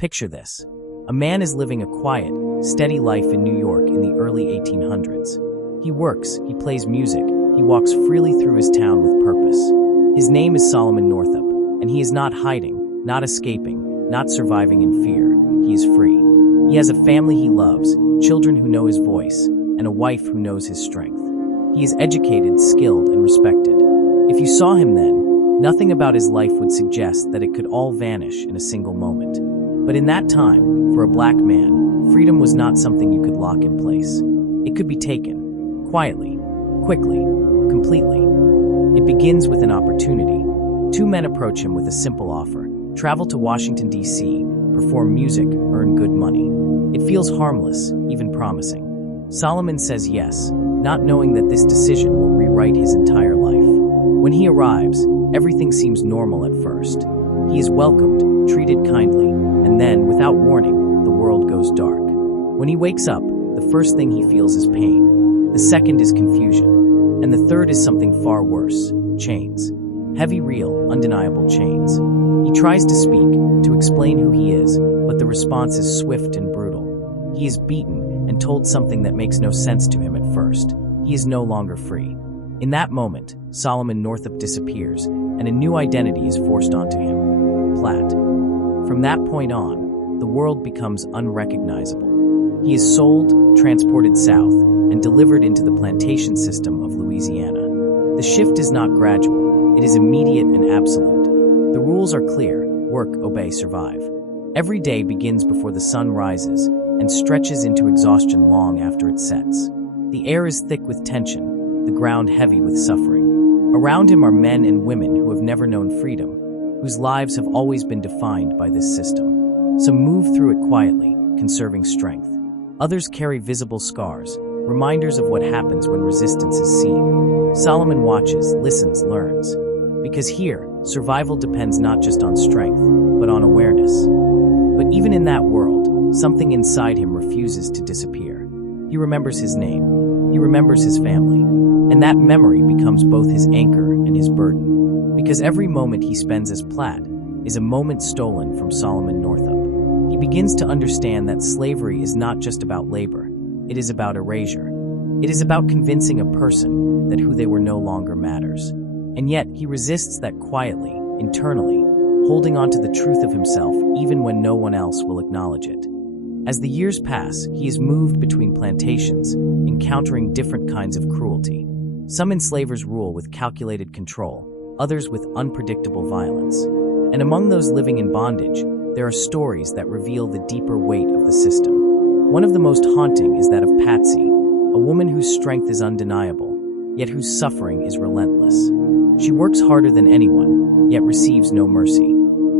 Picture this. A man is living a quiet, steady life in New York in the early 1800s. He works, he plays music, he walks freely through his town with purpose. His name is Solomon Northup, and he is not hiding, not escaping, not surviving in fear. He is free. He has a family he loves, children who know his voice, and a wife who knows his strength. He is educated, skilled, and respected. If you saw him then, nothing about his life would suggest that it could all vanish in a single moment. But in that time, for a black man, freedom was not something you could lock in place. It could be taken, quietly, quickly, completely. It begins with an opportunity. Two men approach him with a simple offer: travel to Washington, D.C., perform music, earn good money. It feels harmless, even promising. Solomon says yes, not knowing that this decision will rewrite his entire life. When he arrives, everything seems normal at first. He is welcomed, treated kindly, and then, without warning, the world goes dark. When he wakes up, the first thing he feels is pain. The second is confusion. And the third is something far worse: chains. Heavy, real, undeniable chains. He tries to speak, to explain who he is, but the response is swift and brutal. He is beaten and told something that makes no sense to him at first. He is no longer free. In that moment, Solomon Northup disappears, and a new identity is forced onto him: Platt. From that point on, the world becomes unrecognizable. He is sold, transported south, and delivered into the plantation system of Louisiana. The shift is not gradual, it is immediate and absolute. The rules are clear: work, obey, survive. Every day begins before the sun rises and stretches into exhaustion long after it sets. The air is thick with tension, the ground heavy with suffering. Around him are men and women who have never known freedom, whose lives have always been defined by this system. Some move through it quietly, conserving strength. Others carry visible scars, reminders of what happens when resistance is seen. Solomon watches, listens, learns. Because here, survival depends not just on strength, but on awareness. But even in that world, something inside him refuses to disappear. He remembers his name. He remembers his family. And that memory becomes both his anchor and his burden. Because every moment he spends as Platt is a moment stolen from Solomon Northup. He begins to understand that slavery is not just about labor. It is about erasure. It is about convincing a person that who they were no longer matters. And yet, he resists that quietly, internally, holding on to the truth of himself even when no one else will acknowledge it. As the years pass, he is moved between plantations, encountering different kinds of cruelty. Some enslavers rule with calculated control, others with unpredictable violence. And among those living in bondage, there are stories that reveal the deeper weight of the system. One of the most haunting is that of Patsy, a woman whose strength is undeniable, yet whose suffering is relentless. She works harder than anyone, yet receives no mercy.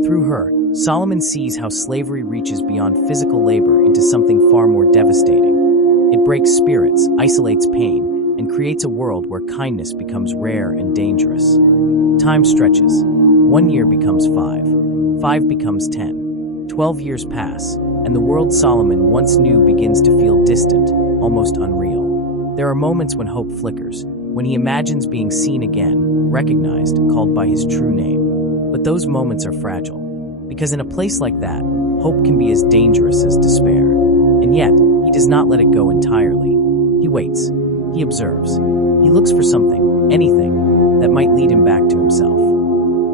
Through her, Solomon sees how slavery reaches beyond physical labor into something far more devastating. It breaks spirits, isolates pain, and creates a world where kindness becomes rare and dangerous. Time stretches. 1 year becomes 5. 5 becomes 10. 12 years pass, and the world Solomon once knew begins to feel distant, almost unreal. There are moments when hope flickers, when he imagines being seen again, recognized, called by his true name. But those moments are fragile, because in a place like that, hope can be as dangerous as despair. And yet, he does not let it go entirely. He waits. He observes. He looks for something, anything, that might lead him back to himself.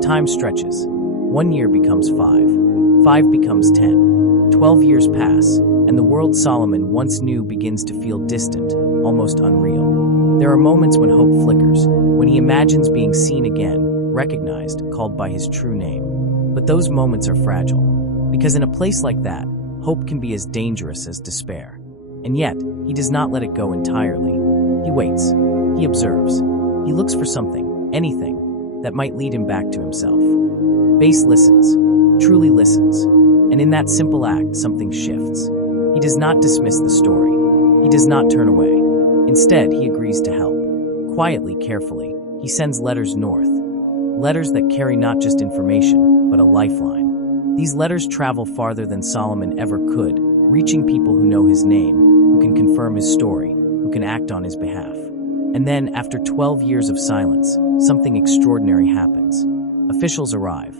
Time stretches. 1 year becomes 5. 5 becomes 10. 12 years pass, and the world Solomon once knew begins to feel distant, almost unreal. There are moments when hope flickers, when he imagines being seen again, recognized, called by his true name. But those moments are fragile, because in a place like that, hope can be as dangerous as despair. And yet, he does not let it go entirely. He waits. He observes. He looks for something, anything, that might lead him back to himself. Bass listens, truly listens, and in that simple act, something shifts. He does not dismiss the story. He does not turn away. Instead, he agrees to help. Quietly, carefully, he sends letters north. Letters that carry not just information, but a lifeline. These letters travel farther than Solomon ever could, reaching people who know his name, who can confirm his story, who can act on his behalf. And then, after 12 years of silence, something extraordinary happens. Officials arrive.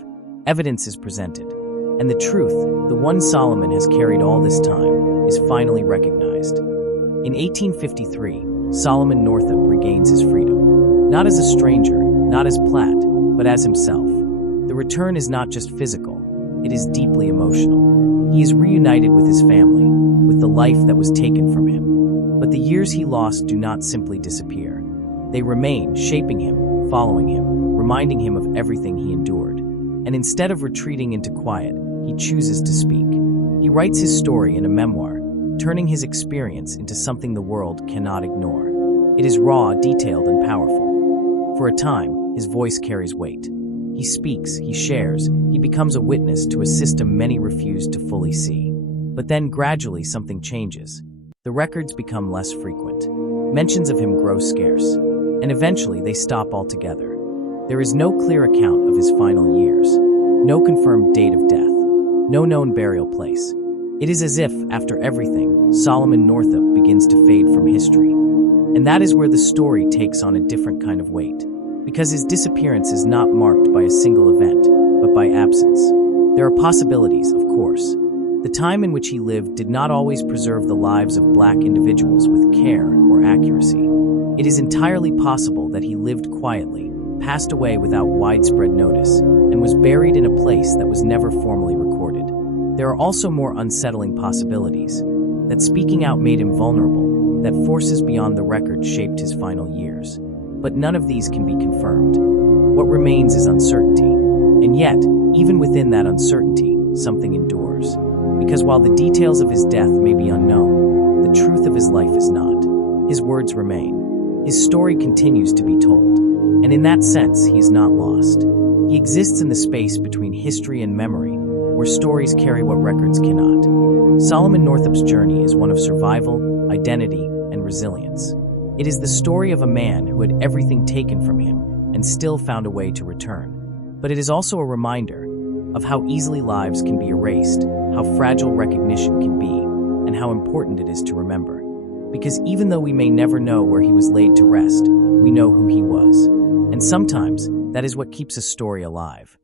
Evidence is presented. And the truth, the one Solomon has carried all this time, is finally recognized. In 1853, Solomon Northup regains his freedom. Not as a stranger, not as Platt, but as himself. The return is not just physical, it is deeply emotional. He is reunited with his family, with the life that was taken from him. But the years he lost do not simply disappear. They remain, shaping him, following him, reminding him of everything he endured. And instead of retreating into quiet, he chooses to speak. He writes his story in a memoir, turning his experience into something the world cannot ignore. It is raw, detailed, and powerful. For a time, his voice carries weight. He speaks, he shares, he becomes a witness to a system many refuse to fully see. But then gradually something changes. The records become less frequent. Mentions of him grow scarce, and eventually they stop altogether. There is no clear account of his final years, no confirmed date of death, no known burial place. It is as if, after everything, Solomon Northup begins to fade from history. And that is where the story takes on a different kind of weight, because his disappearance is not marked by a single event, but by absence. There are possibilities, of course. The time in which he lived did not always preserve the lives of Black individuals with care or accuracy. It is entirely possible that he lived quietly, passed away without widespread notice, and was buried in a place that was never formally recorded. There are also more unsettling possibilities, that speaking out made him vulnerable, that forces beyond the record shaped his final years. But none of these can be confirmed. What remains is uncertainty. And yet, even within that uncertainty, something endures. Because while the details of his death may be unknown, the truth of his life is not. His words remain. His story continues to be told. And in that sense, he is not lost. He exists in the space between history and memory, where stories carry what records cannot. Solomon Northup's journey is one of survival, identity, and resilience. It is the story of a man who had everything taken from him and still found a way to return. But it is also a reminder of how easily lives can be erased, how fragile recognition can be, and how important it is to remember. Because even though we may never know where he was laid to rest, we know who he was. And sometimes, that is what keeps a story alive.